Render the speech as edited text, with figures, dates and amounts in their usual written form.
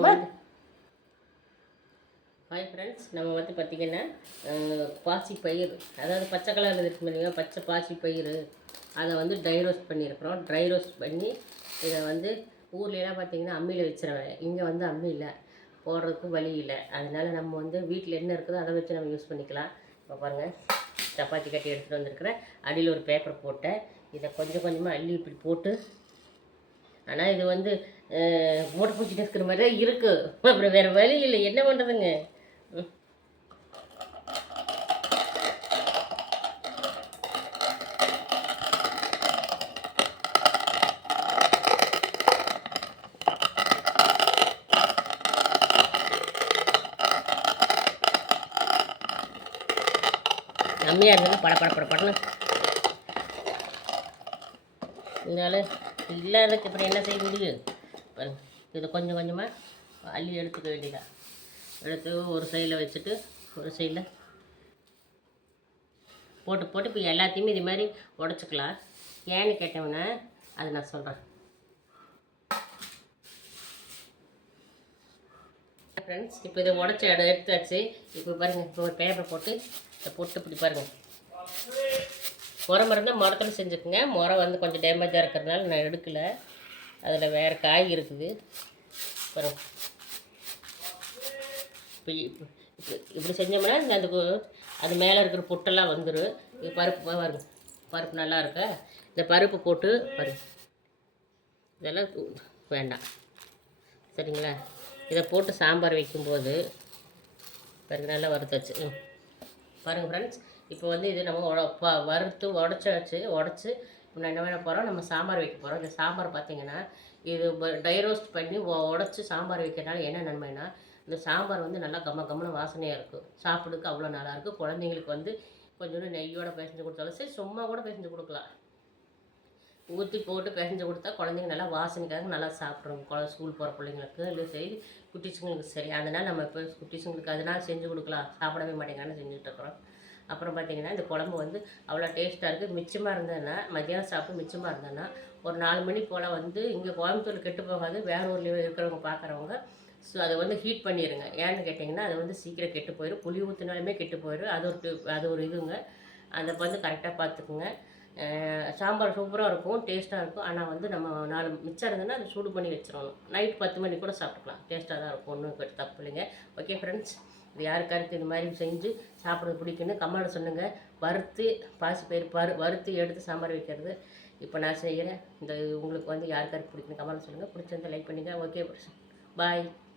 Hi friends, நம்ம வந்து பார்த்திங்கன்னா பாசி பயிர், அதாவது பச்சை கலரில் இருக்கும் இல்லைங்க, பச்சை பாசி பயிர், அதை வந்து ட்ரை ரோஸ்ட் பண்ணியிருக்கிறோம். ட்ரை ரோஸ்ட் பண்ணி இதை வந்து ஊர்லலாம் பார்த்திங்கன்னா அம்மியில் வச்சிருவேன். இங்கே வந்து அம்மி இல்லை, போடுறதுக்கு வழி இல்லை. அதனால் நம்ம வந்து வீட்டில் என்ன இருக்குதோ அதை வச்சு நம்ம யூஸ் பண்ணிக்கலாம். இப்போ பாருங்கள், சப்பாத்தி கட்டி எடுத்துகிட்டு வந்திருக்கிறேன். அடியில் ஒரு பேப்பர் போட்டேன். இதை கொஞ்சம் கொஞ்சமாக அள்ளி இப்படி போட்டு, ஆனால் இது வந்து மூட்டை பூச்சிட்டு இருக்கிற மாதிரி தான் இருக்குது. அப்புறம் வேறு வழி இல்லை, என்ன பண்ணுறதுங்க. கம்மியாக இருந்தது படன்னு இருந்தாலும் இல்லாததுக்கு அப்புறம் என்ன செய்ய முடியும். இதை கொஞ்சம் கொஞ்சமாக அள்ளி எடுத்துக்க வேண்டியதான். எடுத்து ஒரு சைடில் வச்சுட்டு ஒரு சைடில் போட்டு இப்போ எல்லாத்தையுமே இது மாதிரி உடச்சிக்கலாம். ஏன்னு கேட்டோம்னா அதை நான் சொல்கிறேன். ஃப்ரெண்ட்ஸ், இப்போ இதை உடச்சி எடுத்தாச்சு. இப்போ பாருங்கள், இப்போ ஒரு பேப்பர் போட்டு இதை போட்டு இப்படி பாருங்கள். முறம் இருந்தால் முறத்தில் செஞ்சுக்குங்க. முறம் வந்து கொஞ்சம் டேமேஜாக இருக்கிறதுனால நான் எடுக்கலை. அதில் வேறு காய் இருக்குது பாருங்கள். இப்படி செஞ்சோம்னா அந்த அது மேலே இருக்கிற புட்டெல்லாம் வந்துடும். இது பருப்பு பாருங்க, பருப்பு நல்லா இருக்கா. இந்த பருப்பு போட்டு பாருங்க, இதெல்லாம் வேண்டாம் சரிங்களா. இதை போட்டு சாம்பார் வைக்கும்போது பாருங்க நல்லா வறுத்தாச்சு. பாருங்கள் ஃப்ரெண்ட்ஸ், இப்போ வந்து இது நம்ம வறுத்து உடச்சி இப்போ நான் என்ன பண்ண போகிறோம், நம்ம சாம்பார் வைக்க போகிறோம். இந்த சாம்பார் பார்த்திங்கன்னா இது ட்ரை ரோஸ்ட் பண்ணி உடச்சி சாம்பார் வைக்கிறனால என்ன நன்மைனா, இந்த சாம்பார் வந்து நல்லா கம்மன்னு வாசனையாக இருக்கும். சாப்பிடுக்கு அவ்வளோ நல்லாயிருக்கும். குழந்தைங்களுக்கு வந்து கொஞ்சோண்டு நெய்யோடு பிசைஞ்சு கொடுத்தாலும் சரி, சும்மா கூட பிசைஞ்சு கொடுக்கலாம். ஊற்றி போட்டு பிசைஞ்சு கொடுத்தா குழந்தைங்க நல்லா வாசனைக்காக நல்லா சாப்பிட்றோம். ஸ்கூல் போகிற பிள்ளைங்களுக்கு இல்லை சரி, குட்டிஸுங்களுக்கு சரி. அதனால் நம்ம இப்போ குட்டிஸுங்களுக்கு அதனால் செஞ்சு கொடுக்கலாம். சாப்பிடவே மாட்டேங்கான்னு செஞ்சுட்டு இருக்கிறோம். அப்புறம் பார்த்திங்கன்னா இந்த குழம்பு வந்து அவ்வளோ டேஸ்ட்டாக இருக்குது. மிச்சமாக இருந்ததுன்னா மத்தியானம் சாப்பிட்டு மிச்சமாக இருந்ததுன்னா ஒரு 4 மணி போல் வந்து இங்கே கோயம்புத்தூர் கெட்டு போகாது. வேற ஊரில் இருக்கிறவங்க பார்க்குறவங்க ஸோ அதை வந்து ஹீட் பண்ணிடுங்க. ஏன்னு கேட்டிங்கன்னா அது வந்து சீக்கிரம் கெட்டு போயிடும். புளி ஊற்றினாலுமே கெட்டு போயிடும். அது ஒரு இதுங்க. அதை வந்து கரெக்டாக பார்த்துக்குங்க. சாம்பார் சூப்பராக இருக்கும், டேஸ்ட்டாக இருக்கும். ஆனால் வந்து நம்ம 4 மிச்சம் இருந்ததுன்னா அதை சூடு பண்ணி வச்சிடணும். நைட் 10 மணி கூட சாப்பிட்டுக்கலாம். டேஸ்ட்டாக தான் இருக்கும், ஒன்றும் தப்பு இல்லைங்க. ஓகே ஃப்ரெண்ட்ஸ், இது யாருக்காருக்கு இந்த மாதிரி செஞ்சு சாப்பிட்றது பிடிக்குன்னு கமெண்ட் சொல்லுங்கள். வறுத்து பாசிப்பயிறு வறுத்து எடுத்து சாம்பார் வைக்கிறது இப்போ நான் செய்கிறேன். இந்த உங்களுக்கு வந்து யாருக்காருக்கு பிடிக்குன்னு கமெண்ட் சொல்லுங்கள். பிடிச்சிருந்தால் லைக் பண்ணுங்கள். Okay bye.